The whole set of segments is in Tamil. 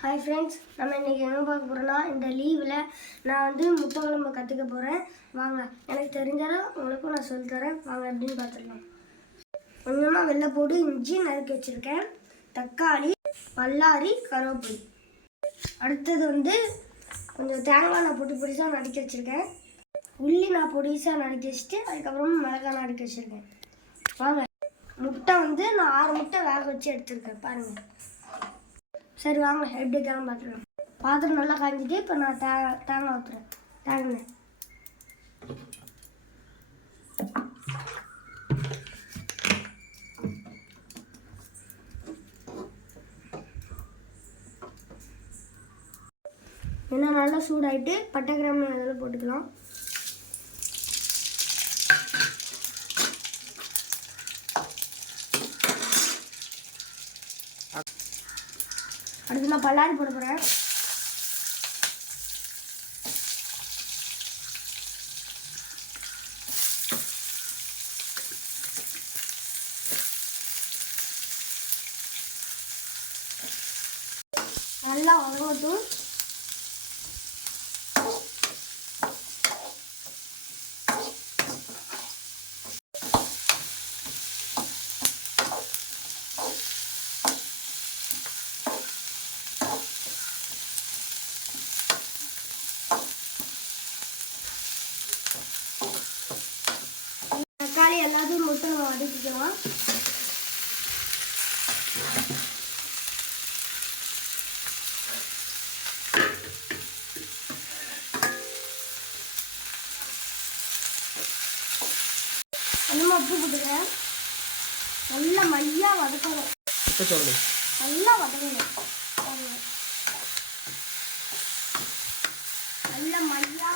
ஹாய் ஃப்ரெண்ட்ஸ், நம்ம இன்றைக்கி எங்கே பார்க்க போகிறோன்னா இந்த லீவில் நான் வந்து முட்டை குழம்பு கற்றுக்க போகிறேன். வாங்க, எனக்கு தெரிஞ்சாலும் உங்களுக்கும் நான் சொல்லித்தரேன். வாங்க எப்படின்னு பார்த்துடலாம். கொஞ்சமாக வெள்ளைப்பூடு, இஞ்சி நறுக்கி வச்சுருக்கேன், தக்காளி, பல்லாரி, கருவேப்பிலை. அடுத்தது வந்து கொஞ்சம் தேங்காய் நான் பொடிசாக நறுக்கி வச்சுருக்கேன், உள்ளி நான் பொடிசாக நறுக்கி வச்சுட்டு அதுக்கப்புறமா மிளகாய் நறுக்கி வச்சுருக்கேன். வாங்க, முட்டை வந்து நான் 6 முட்டை வேக வச்சு எடுத்துருக்கேன் பாருங்கள். சரி வாங்க எப்படி தேங்காய் பார்த்துக்கலாம். பாத்திரம் நல்லா காய்ஞ்சிட்டு இப்போ நான் தேங்காய் ஊற்றுறேன். தேங்காய் ஏன்னா நல்லா சூடாயிட்டு பட்டை கிராம்பு இதெல்லாம் போட்டுக்கலாம். அடுத்து நான் பல்லாரி போட போகிறேன். நல்லா வதங்கட்டும். தக்காளி எல்லாத்தையும் முட்டை நம்ம வதக்கிக்கலாம். கொஞ்சமாக உப்பு போட்டுக்கிறேன். நல்லா மையா வதக்கணும். நல்லா வதக்கணும். நல்லா மையா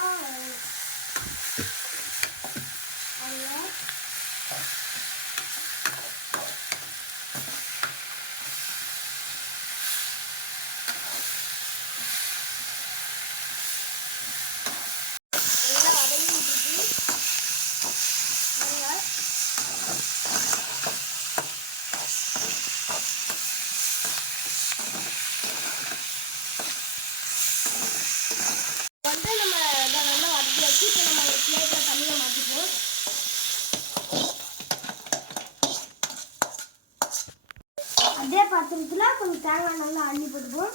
அதே பாத்திரத்தில் கொஞ்சம் தேங்காய் நல்லா அள்ளி போட்டுப்போம்.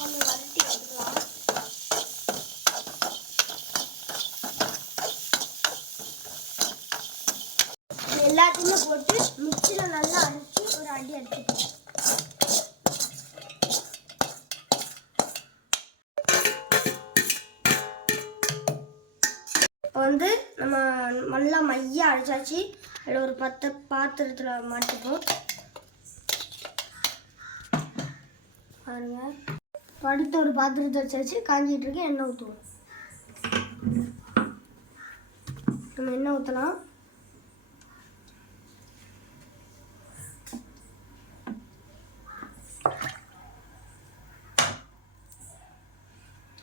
கொஞ்சம் வதட்டி எடுத்துக்கலாம். எல்லாத்தையுமே போட்டு மிக்சியில் நல்லா அடித்து ஒரு அடி அடிச்சுப்போம். இப்போ வந்து நம்ம நல்லா மையா அடிச்சாச்சு. அதில் ஒரு 10 பாத்திரத்தில் மாட்டிப்போம் பாருங்க. அடுத்த ஒரு பாத்திரத்தை வச்சாச்சு, காஞ்சிட்டு இருக்கு. எண்ணெய் ஊற்றுவோம். நம்ம எண்ணெய் ஊற்றலாம்.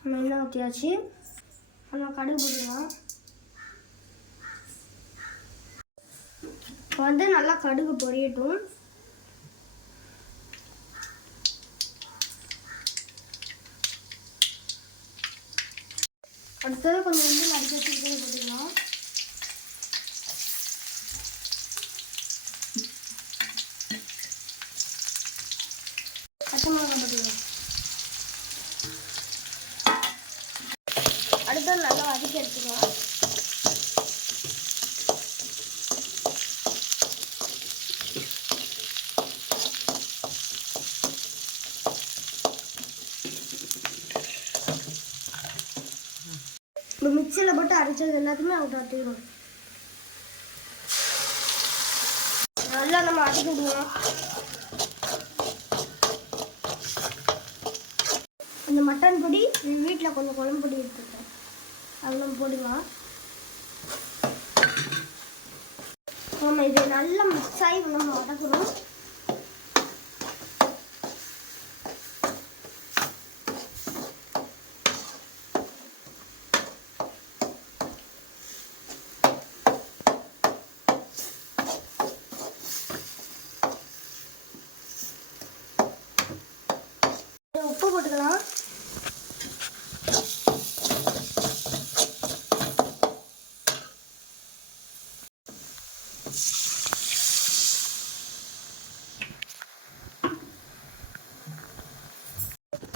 நம்ம எண்ணெய் ஊற்றியாச்சு. நம்ம கடுகு போட்டுக்கலாம். இப்போ வந்து நல்லா கடுகு பொரியட்டும். அடுத்தது கொஞ்சம் வந்து நறுக்கி வச்சுக்கிட்டே போட்டுக்கலாம். பச்சை மிளகாய் போட்டுக்கலாம். அடுத்தது நல்லா வதக்கி எடுத்துக்கலாம். இப்போ மிக்சியில் போட்டு அரைச்சது எல்லாத்தையுமே அவங்க அரைச்சிக்கணும். நல்லா நம்ம அரைச்சி விடுவோம். அந்த மட்டன் பொடி வீட்டில் கொஞ்சம் குழம்பு பொடி எடுத்துருக்கேன், அது நம்ம போடுவோம். நம்ம இதை நல்லா மிக்ஸ் ஆகி நம்ம வதக்கணும்.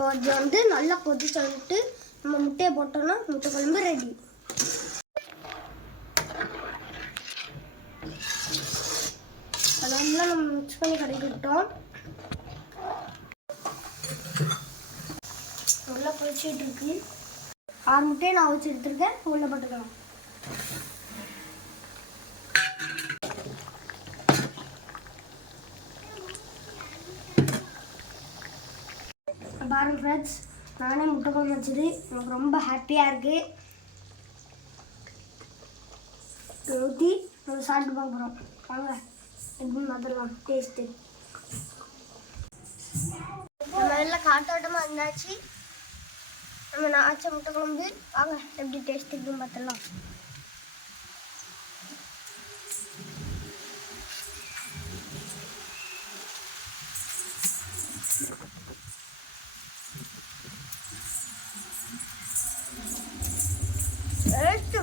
இப்போ அது வந்து நல்லா கொதிச்சு வந்துட்டு நம்ம முட்டையை போட்டோம்னா முட்டை குழம்பு ரெடி. அதெல்லாம் நம்ம மிக்ஸ் பண்ணி கடைக்கிட்டோம். நல்லா கொதிச்சுட்டு இருக்கு. 6 முட்டையை நான் வச்சு எடுத்துருக்கேன். உள்ள போட்டுக்கலாம். பாருங்க ஃப்ரெண்ட்ஸ், நானே முட்டை குழம்பு வச்சது எனக்கு ரொம்ப ஹாப்பியாக இருக்குது. ஊற்றி நம்ம சாப்பிட்டு பார்க்க போகிறோம். வாங்க எப்படின்னு பார்த்துடலாம் டேஸ்ட்டு. நம்ம எல்லாம் காத்தோட்டமாக இருந்தாச்சு. நம்ம நாச்ச முட்டை குழம்பு வாங்க எப்படி டேஸ்ட் இருக்குன்னு பார்த்துடலாம்.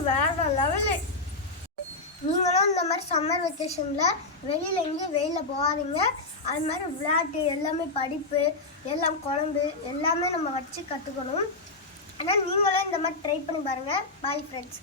வேற லெவலு. நீங்களும் இந்த மாதிரி சம்மர் வெக்கேஷனில் வெளியில் எங்கேயும் வெயிலில் போகாதீங்க. அது மாதிரி விளையாட்டு எல்லாமே, படிப்பு எல்லாம், குழம்பு எல்லாமே நம்ம வச்சு கற்றுக்கணும். ஆனால் நீங்களும் இந்த மாதிரி ட்ரை பண்ணி பாருங்கள். Bye friends.